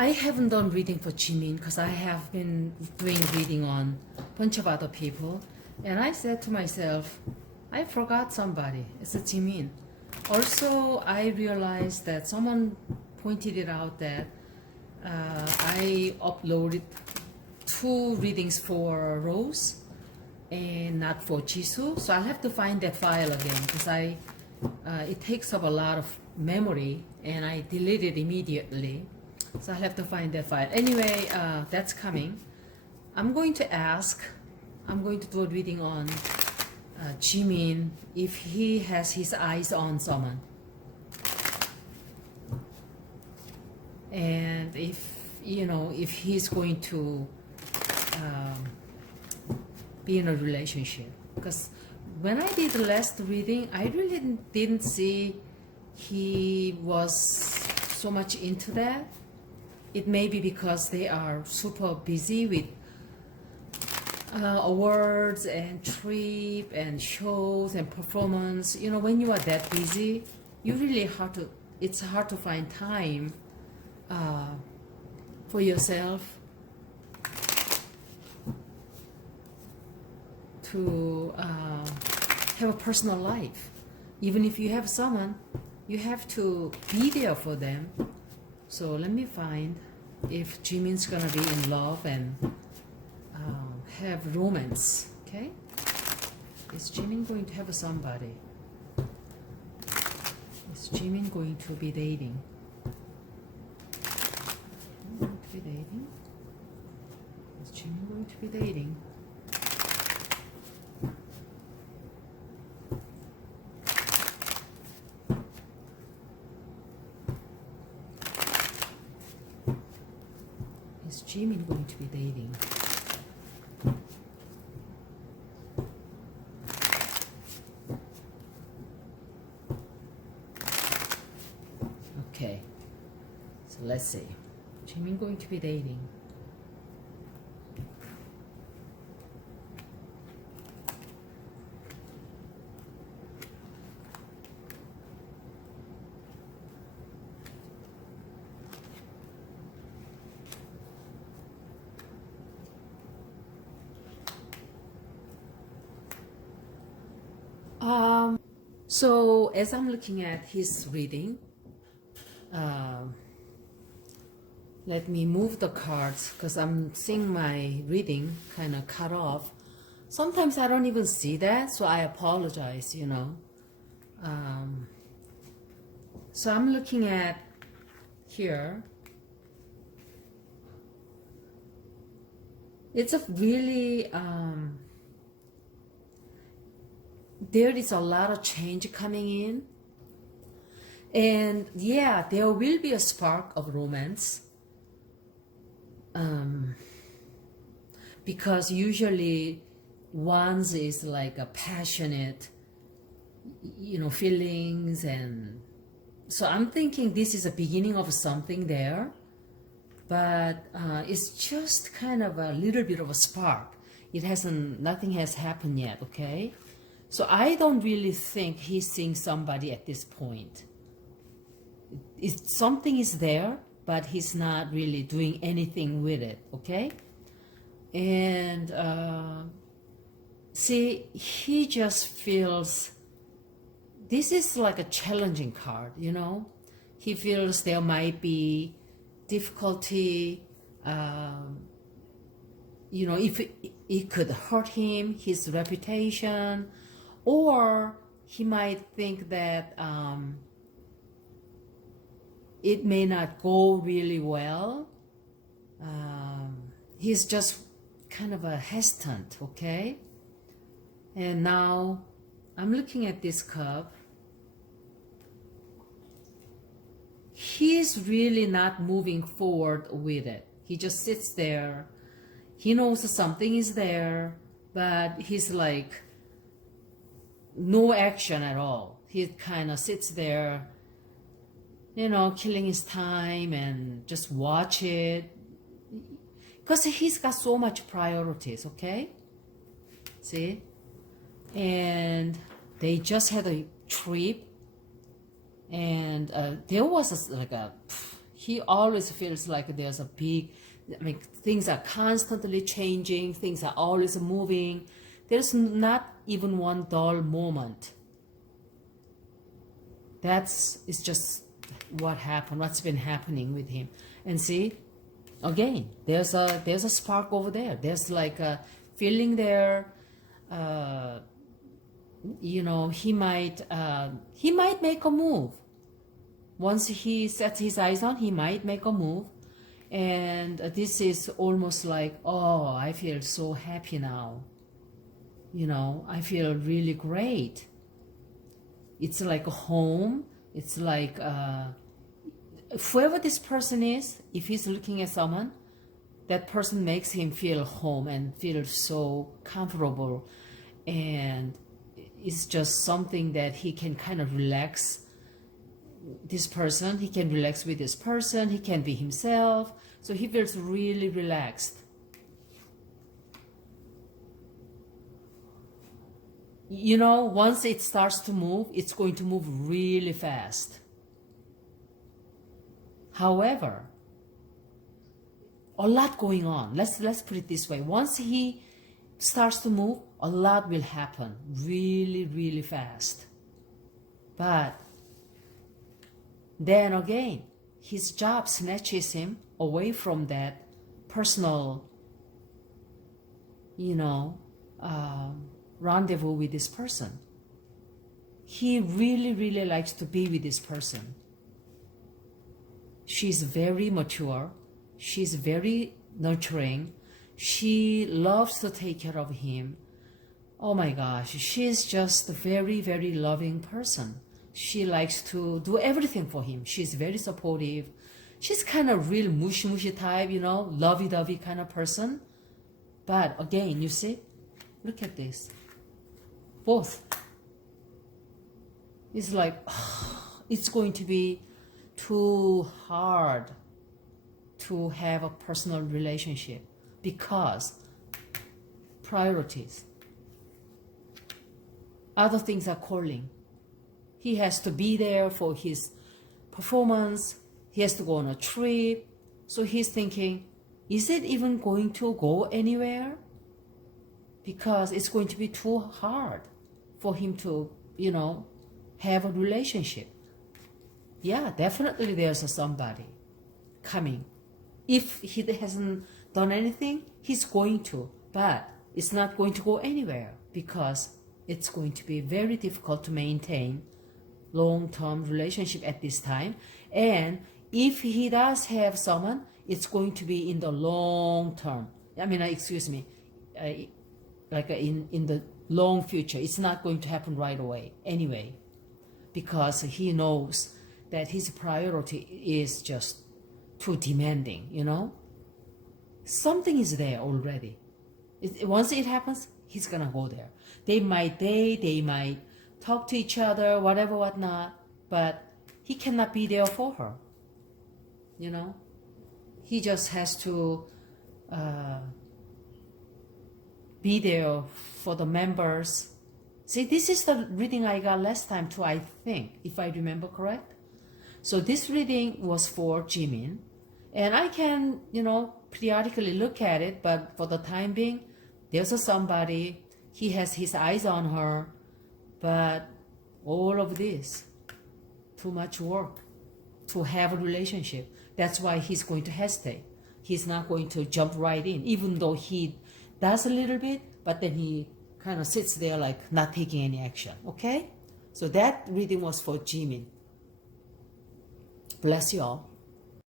I haven't done reading for Jimin because I have been doing reading on a bunch of other people. And I said to myself, I forgot somebody. It's a Jimin. Also, I realized that someone pointed it out that I uploaded 2 readings for Rose and not for Jisoo. So I'll have to find that file again because it takes up a lot of memory and I deleted it immediately. So I'll have to find that file. Anyway, that's coming. I'm going to do a reading on Jimin if he has his eyes on someone. And if he's going to be in a relationship. Because when I did the last reading, I really didn't see he was so much into that. It may be because they are super busy with awards and trip and shows and performance. When you are that busy, it's hard to find time for yourself to have a personal life. Even if you have someone, you have to be there for them. So let me find if Jimin's gonna be in love and have romance. Okay? Is Jimin going to have somebody? Is Jimin going to be dating? Is Jimin going to be dating? Is Jimin going to be dating? Okay, so let's see. Jimin going to be dating? So as I'm looking at his reading, let me move the cards because I'm seeing my reading kind of cut off. Sometimes I don't even see that, so I apologize, So I'm looking at here. It's a really, there is a lot of change coming in. And yeah, there will be a spark of romance. Because usually one's is like a passionate, feelings. And so I'm thinking this is a beginning of something there. But it's just kind of a little bit of a spark. Nothing has happened yet, okay? So I don't really think he's seeing somebody at this point. Something is there, but he's not really doing anything with it, okay? And see, he just feels, this is like a challenging card, He feels there might be difficulty, if it could hurt him, his reputation, or he might think that it may not go really well. He's just kind of a hesitant, okay? And now I'm looking at this cup. He's really not moving forward with it. He just sits there. He knows something is there, but he's like, no action at all. He kind of sits there, killing his time and just watch it. Because he's got so much priorities, okay? See? And they just had a trip. And there was He always feels like there's a big, I mean, things are constantly changing, things are always moving. There's not even one dull moment. It's just what happened, what's been happening with him. And see, again, there's a spark over there. There's like a feeling there. You know, he might make a move. Once he sets his eyes on, he might make a move. And this is almost like, oh, I feel so happy now. You know, I feel really great. It's like a home. It's like whoever this person is, if he's looking at someone, that person makes him feel home and feel so comfortable. And it's just something that he can kind of relax this person. He can relax with this person. He can be himself. So he feels really relaxed. You know, once it starts to move, it's going to move really fast. However, a lot going on. Let's put it this way. Once he starts to move, a lot will happen really, really fast. But then again, his job snatches him away from that personal, you know, rendezvous with this person. He really, really likes to be with this person. She's very mature. She's very nurturing. She loves to take care of him. Oh my gosh, she's just a very, very loving person. She likes to do everything for him. She's very supportive. She's kind of real mushy type, you know, lovey-dovey kind of person. But again, you see, look at this. Both. It's like, it's going to be too hard to have a personal relationship because priorities. Other things are calling. He has to be there for his performance. He has to go on a trip. So he's thinking, is it even going to go anywhere? Because it's going to be too hard for him to, you know, have a relationship. Yeah, definitely there's a somebody coming. If he hasn't done anything, he's going to. But it's not going to go anywhere because it's going to be very difficult to maintain long-term relationship at this time. And if he does have someone, it's going to be in the long term. I mean, excuse me, like in the long future. It's not going to happen right away anyway, because he knows that his priority is just too demanding, you know? Something is there already. Once it happens, he's gonna go there. They might date, they might talk to each other, whatever, whatnot, but he cannot be there for her, you know? He just has to be there for the members. See, this is the reading I got last time too, I think, if I remember correct. So this reading was for Jimin, and I can, you know, periodically look at it, but for the time being, there's a somebody, he has his eyes on her, but all of this, too much work to have a relationship. That's why he's going to hesitate. He's not going to jump right in, even though he does a little bit, but then he kind of sits there like not taking any action, okay? So that reading was for Jimin. Bless you all.